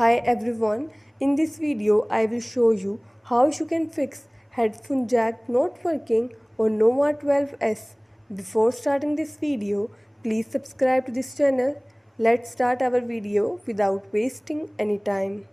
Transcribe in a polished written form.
Hi everyone, in this video I will show you how you can fix headphone jack not working on Nova 12S. Before starting this video, please subscribe to this channel. Let's start our video without wasting any time.